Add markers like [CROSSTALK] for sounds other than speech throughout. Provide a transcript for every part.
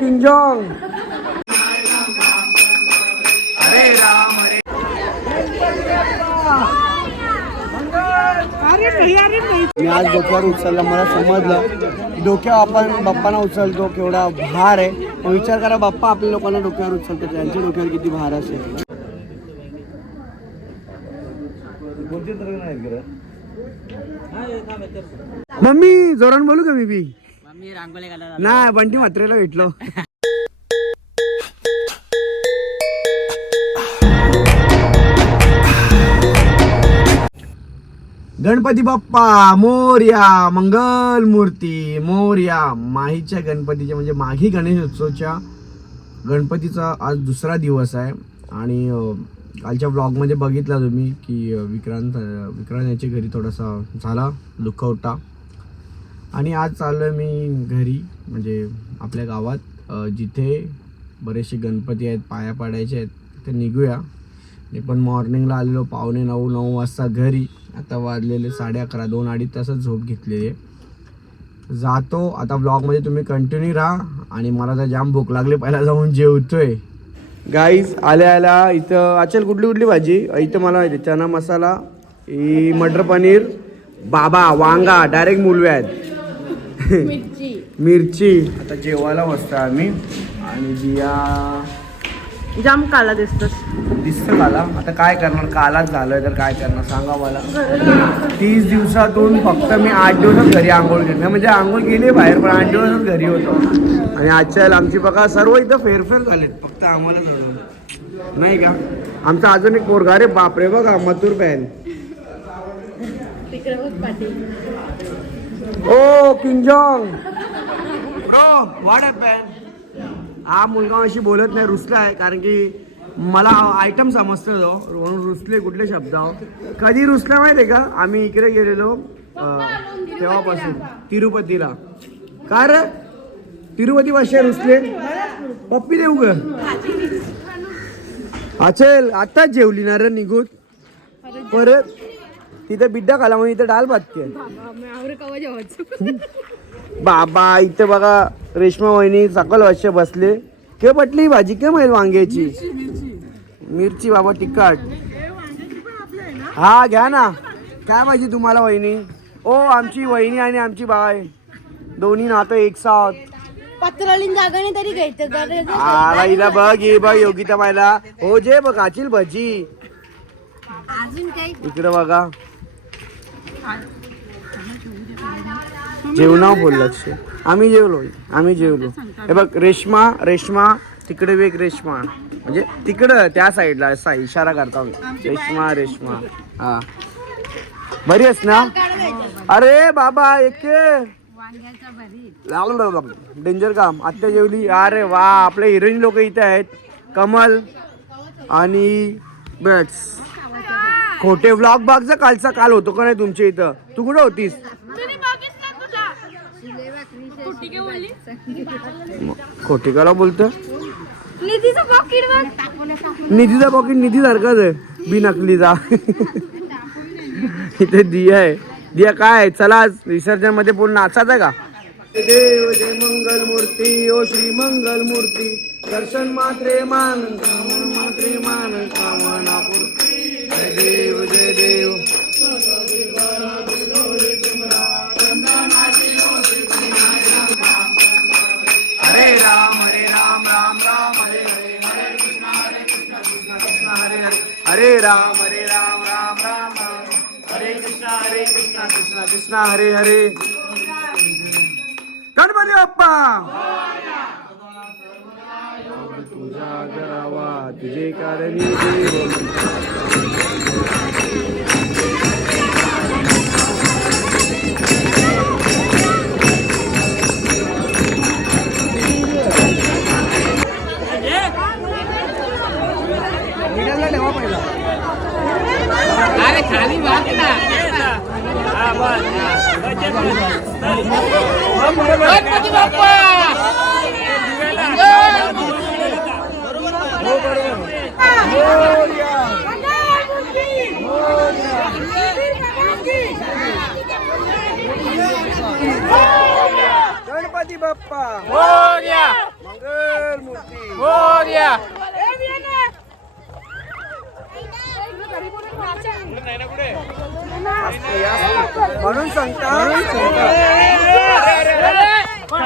किंजॉंग मी आज डोक्यावर उचलला मला समजलं. डोक्यावर आपण बाप्पांना उचलतो केवढा भार आहे. मग विचार करा बाप्पा आपल्या लोकांना डोक्यावर उचलतो त्यांच्या डोक्यावर किती भार असेल. मम्मी जोरान बोलू का मी बी? मी रांगोळी घालायला नाही बंटी मात्रेला भेटलो. गणपती बाप्पा मोर्या मंगल मूर्ती मोर्या माहीच्या गणपतीच्या म्हणजे माघी गणेश उत्सवच्या गणपतीचा आज दुसरा दिवस आहे. आणि अं, कालच्या ब्लॉगमध्ये बघितला तुम्ही की अं, विक्रांत अं, विक्रांत याच्या घरी थोडासा झाला दुःखवटा आणि आज चाललो मी घरी म्हणजे आपल्या गावात. जिथे बरेचसे गणपती आहेत पाया पाडायचे आहेत तिथे निघूया. मी पण मॉर्निंगला आलेलो पावणे नऊ नऊ वाजता घरी. आता वाजलेले साडे अकरा दोन अडीच तासच झोप घेतलेली आहे. जातो. आता ब्लॉगमध्ये तुम्ही कंटिन्यू राहा आणि मला तर जाम भूक लागली पहिला जाऊन जेवतोय. गाईस आल्या आल्या इथं अचल कुठली कुठली भाजी? इथं मला चना मसाला ई मटर पनीर बाबा वांगा डायरेक्ट मुलवे आहेत. मिरची. आता जेवायला बसतो आम्ही. आणि बिया. जाम काला दिसतस. दिसतं काला. आता काय करणार? कालाच झालोय तर काय करणार? सांगा मला. तीस दिवसातून फक्त मी आठ दिवसात घरी आंघोळ केली. नाही म्हणजे आंघोळ केली बाहेर पण आठ दिवसात घरी होतो. आणि आजच्या वेळेला आमची बघा सर्व इथं फेरफेर झालेत. फक्त आम्हाला सोडून नाही का? आमचा अजून एक पोरगा. रे बापरे बघा मथुर पॅन ओ किंजॉंग ब्रो व्हॉट पॅन हा मुलगा अशी बोलत नाही रुसला आहे कारण की मला आयटम समजतो तो. म्हणून रुसले कुठले शब्द? कधी रुसला माहिती आहे का? आम्ही इकडे गेलेलो तेव्हापासून. तिरुपतीला. का रे? तिरुपती भाषा रुसले? पप्पी देऊ ग. अचल आताच जेवली ना रे निघून. परत? तिथे बिड्डा खाला मग इथे डाल भात के बाबा इथे बघा रेशमा वहिनी सकल वर्ष बसले. के पटली भाजी के माहिती वांग्याची? मिरची बाबा तिखट. हा घ्या ना. काय पाहिजे तुम्हाला वहिनी? ओ आमची वहिनी आणि आमची बाय. दोन्ही नातं एक साथ. पत्रालीन जागा नाही तरी घ्यायचं. गरज आला हिला बघ ये बघ योगिता बायला हो जे बघ आचिल भजी. अजून काही? इकडे बघा. जेवणावर बोल लक्ष. आम्ही जेवलो. आम्ही जेवलो. हे बघ रेश्मा रेश्मा तिकडे वेग रेश्मा. म्हणजे तिकडं त्या साईडला असा इशारा करता रेश्मा रेश्मा. हा. बरी आहेस ना? अरे बाबा एक डेंजर काम आत्या जेवली. अरे वा आपले हिरोईन लोक इथे आहेत. कमल आणि बॅट्स. खोटे व्लॉग बागचा कालचा काल होतो का नाही तुमच्या इथं? तू कुठं होतीस? खोटे काला बोलतो निधीचं पॉकेट निधी सारखाच आहे. बिनकलीचा इथे दिया आहे. दिया काय आहे? चला आज विसर्जनमध्ये पूर्ण नाचायचं आहे का? देव जय मंगल मूर्ती ओ श्री मंगल मूर्ती दर्शन मात्रे मान मात्रे मान देव जय देव हरे राम हरे राम राम राम हरे हरे हरे कृष्ण हरे कृष्ण कृष्ण कृष्ण हरे हरे. हरे राम हरे राम राम राम राम. हरे कृष्ण हरे कृष्ण कृष्ण कृष्ण हरे हरे. गणपती बाप्पा. तुझा करावा तुझे कारणी देव ini Ganpati Bappa Moria Mangal Murti Moria Eh Vienna Aida Aida kare bolen vacha Nana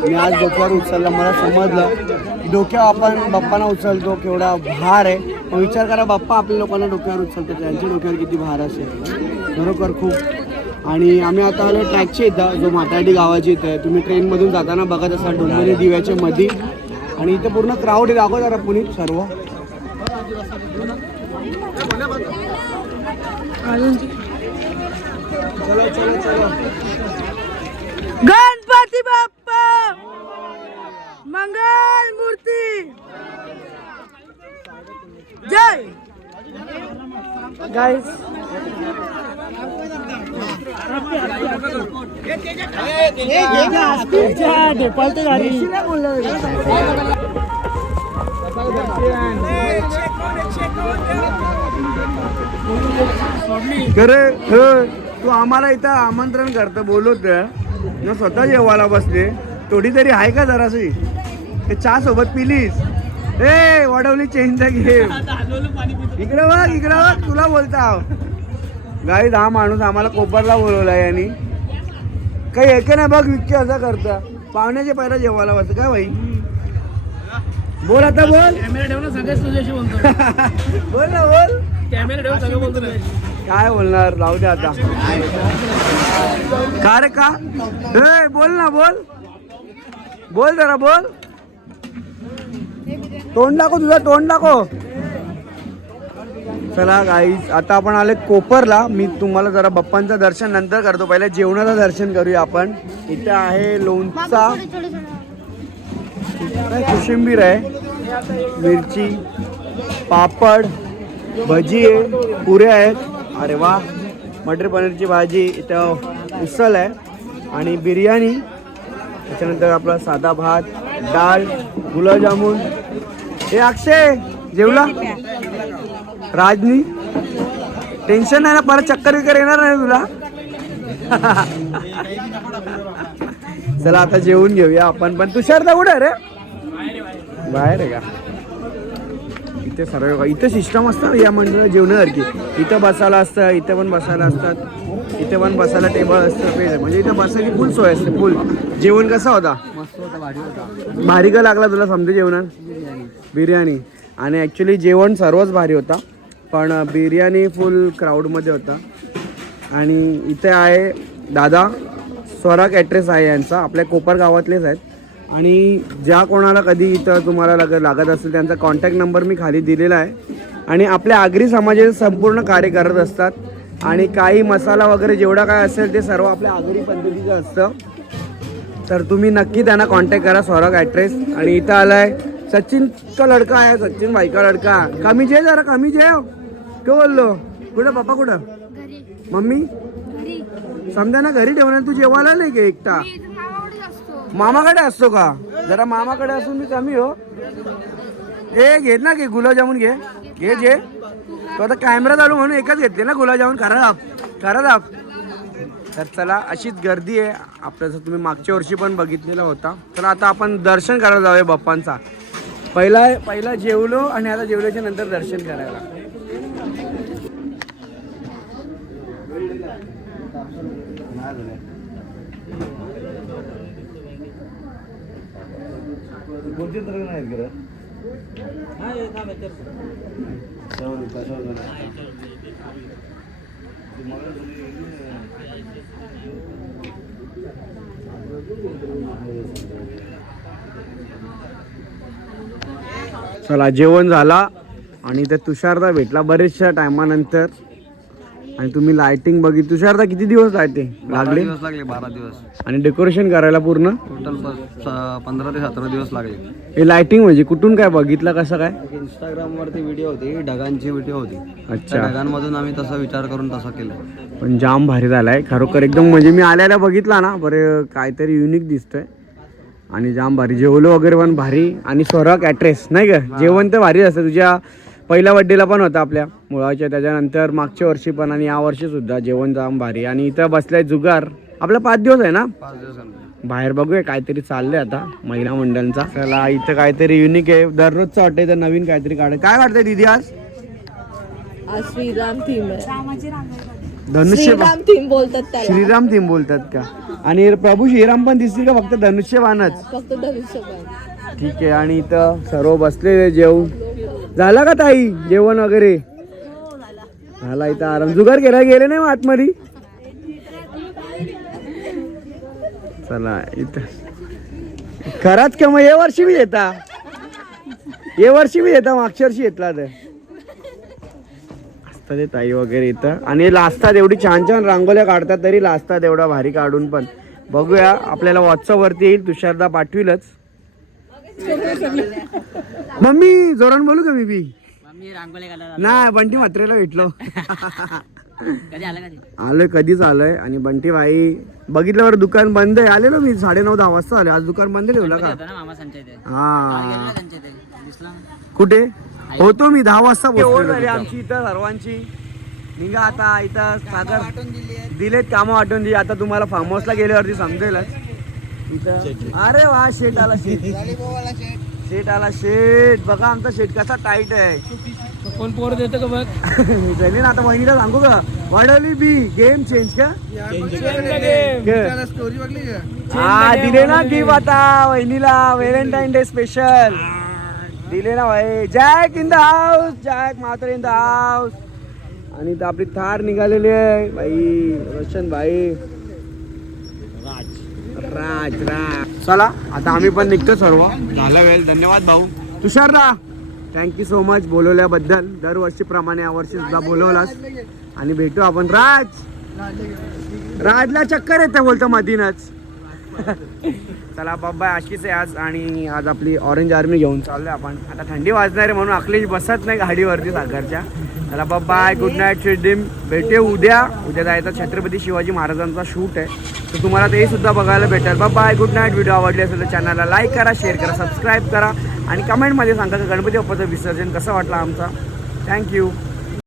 मी आज डोक्यावर उचलला मला समजलं डोक्यावर आपण बाप्पांना उचलतो केवढा भार आहे. मग विचार करा बाप्पा आपल्या लोकांना डोक्यावर उचलतो त्यांच्या डोक्यावर किती भार असेल. खरोखर खूप. आणि आम्ही आता आलो ट्रॅकच्या इथं जो माटाडी गावाची इथं आहे. तुम्ही ट्रेनमधून जाताना बघत असाल डोंबिवली दिव्याच्या मध्ये आणि इथं पूर्ण क्राऊड आहे. दाखव जरा पुणे सर्व. चलो चलो चलो. गणपती बाप्पा! मंगल मूर्ती. जय. गाईस खरे तू आम्हाला इथं आमंत्रण करतं बोलवत न स्वतः जेवायला बसले थोडी तरी आहे का जराशी? ते चहा सोबत पिलीस. ए वाढवली चेंज द गेम. इकडे बघ इकडे बघ तुला बोलता गाई हा माणूस आम्हाला कोपरला बोलवला यांनी काही एके नाही बघ विक्की असं करतं पाहुण्याचे पहिला जेवायला बसतं काय भाई बोल आता बोल. [LAUGHS] बोल ना बोल. काय बोलणार? राहू दे आता. का रे का? बोल ना बोल. बोल जरा बोल. तोंड दाखव तुझा तोंड दाखव. चला गाईज आता आपण आले कोपरला. मी तुम्हाला जरा बाप्पांचं दर्शन नंतर करतो. पहिले जेवणाचं दर्शन करूया आपण. इथे आहे लोणचा. कोशिंबीर आहे. मिरची पापड भजी आहे पुऱ्या आहेत. अरे वा मटर पनीरची भाजी. इथं उसळ आहे आणि बिर्याणी. त्याच्यानंतर आपला साधा भात डाळ गुलाबजामुन. हे अक्षय जेवला? राजनी? टेन्शन नाही ना परत चक्कर विकर येणार नाही तुला? [LAUGHS] चला आता जेवून घेऊया आपण. पण तुषार दा कुठे रे? बाहेर आहे का? इथे सर्व. इथे सिस्टम असतं या मंडळाला जेवणासारखी. इथं बसायला असतं इथे पण बसायला असतात. इथे पण बसायला टेबल असतं. पेज. म्हणजे इथं बसायची फुल सोय असते फुल जेवण कसा होता. भारी का लागला तुला समजा जेवणात? बिर्याणी. आणि ॲक्च्युली जेवण सर्वच भारी होता. पण बिर्याणी फुल क्राऊडमध्ये होता. आणि इथे आहे दादा स्वराग ॲड्रेस आहे यांचा. आपल्या कोपर गावातलेच आहेत. आणि ज्या कोणाला कधी इथं तुम्हाला लाग लागत असेल त्यांचा कॉन्टॅक्ट नंबर मी खाली दिलेला आहे. आणि आपल्या आगरी समाजाचे संपूर्ण कार्य करत असतात. आणि काही मसाला वगैरे जेवढा काय असेल ते सर्व आपल्या आगरी पद्धतीचं असतं. तर तुम्ही नक्की त्यांना कॉन्टॅक्ट करा स्वराग ॲड्रेस आणि इथं आलाय सचिन का लडका आहे सचिन भाई का लडका। कमी जे जरा कमी जे काय बोललो कुठं पप्पा कुठं? मम्मी? समजा ना घरी ठेवणार तू जेवायला नाही का एकटा? मामाकडे असतो. का? जरा मामाकडे असून मी कमी हो. ए घे ना घे गुलाबजामुन घे. घे जे तो आता कॅमेरा चालू म्हणून एकच घेतले ना गुलाबजामुन. खरा दाब. खरा दाब. तर चला अशीच गर्दी आहे. आपल्या जर तुम्ही मागच्या वर्षी पण बघितलेला होता. तर आता आपण दर्शन करायला जाऊया बाप्पांचा. पहिला पहिला जेवलो आणि आता जेवल्याच्या नंतर दर्शन करायला कोणती तर नाही करत चला जेवण झाला आणि इथे तुषारदा भेटला बरेचशा टायमानंतर. आणि तुम्ही लाइटिंग बघित तुषारदा किती दिवस लाइटिंग लागले? दिवस लागले बारा दिवस. आणि डेकोरेशन करायला पूर्ण? टोटल पंधरा ते सतरा दिवस लागले. हे लाइटिंग म्हणजे कुठून काय बघितलं कसं काय? इंस्टाग्राम वरती व्हिडिओ होती ढगांची व्हिडिओ होती. त्या अच्छा. ढगांमधून आम्ही तसा विचार करून तसा केला. पण जाम भारी झालाय. खरोखर एकदम म्हणजे मी आल्याला बघितला ना बरे काहीतरी युनिक दिसतंय. आणि जाम भारी. जेवलो वगैरे पण भारी. आणि स्वराक ॲड्रेस नाही का? जेवण तर भारी असतं. तुझ्या पहिल्या बड्डेला पण होता आपल्या मुळाच्या. त्याच्यानंतर मागच्या वर्षी पण आणि या वर्षी सुद्धा जेवण जाम भारी. आणि इथं बसलाय जुगार. आपला पाच दिवस आहे ना? पाच दिवस बाहेर बघूया काहीतरी चाललंय आता महिला मंडळांचा. चला इथं काहीतरी युनिक आहे. दररोजचं वाटतंय तर नवीन काहीतरी काढ काय वाटतंय दीदी आज? आज श्रीराम थीम आहे. धनुष्य श्रीराम थीम बोलतात त्याला. श्रीराम थीम बोलतात का? आणि प्रभू श्रीराम पण दिसतील का? फक्त धनुष्यबाणच फक्त धनुष्यबाण ठीक आहे आणि इथं सर्व बसलेले जेवून झाला का ताई जेवण वगैरे? झाला इथं आराम. जुगार केला गेले नाही मग आतमध्ये? चला इथं. खराच का मग? या वर्षी बी येता. या वर्षी बी येता मागच्या वर्षी येतला तर. असतात ताई वगैरे इथं. आणि लाजतात एवढी छान छान रांगोल्या काढतात तरी लाजतात एवढा भारी काढून पण. बघूया आपल्याला व्हॉट्सअप वरती येईल तुषारदा पाठविलच. मम्मी जोरान बोलू का मी बी नाही बंटी म्हात्रेला भेटलो. आलोय कधीच आलोय. आणि बंटी भाई बघितल्यावर दुकान बंद आहे. आलेलो मी साडे नऊ दहा वाजता आले. आज दुकान बंद ठेवलं का? हा. कुठे? होतो मी दहा वाजता आमची इथं सर्वांची. निघा आता इथं सागर. दिलेत कामं वाटून दिली. आता तुम्हाला फार्म हाऊसला गेल्यावरती समजेलच. इथं. अरे वा शेट आला [LAUGHS] शेट. शेट. आला शेट. बघा आमचा शेट कसा टाईट आहे. कोण पोर देतं का बघ? [LAUGHS] ना आता वहिनीला सांगू का? वाढवली बी गेम चेंज का? हा दिले ना गिफ्ट आता वहिनीला व्हॅलेंटाईन डे स्पेशल दिले ना भाई Jack in the house Jack मात्र इन द हाऊस. आणि आपली थार निघालेली आहे. भाई रोशन भाई. राज राज. चला आता आम्ही पण निघतो सर्व. झाला वेळ धन्यवाद भाऊ. तुषारदा थँक्यू सो मच बोलवल्याबद्दल. दरवर्षीप्रमाणे यावर्षी सुद्धा बोलवलास. आणि भेटू आपण. राज! राजला चक्कर येतं बोलतो मधीनच. चला बाबा अशीच आहे आज आणि आज आपली ऑरेंज आर्मी घेऊन चाललोय आपण. आता थंडी वाजणार आहे म्हणून अखिलेश बसत नाही गाडीवरती सागरच्या चला बाय गुड नाईट शिर्डीम भेटे उद्या. उद्या जायचा छत्रपती शिवाजी महाराजांचा शूट आहे. तर तुम्हाला ते सुद्धा बघायला भेटेल. बाय गुड नाईट व्हिडिओ आवडले असेल तर चॅनलला लाईक करा शेअर करा सबस्क्राईब करा. आणि कमेंटमध्ये सांगा की गणपती बाप्पाचं विसर्जन कसं वाटलं आमचा. थँक्यू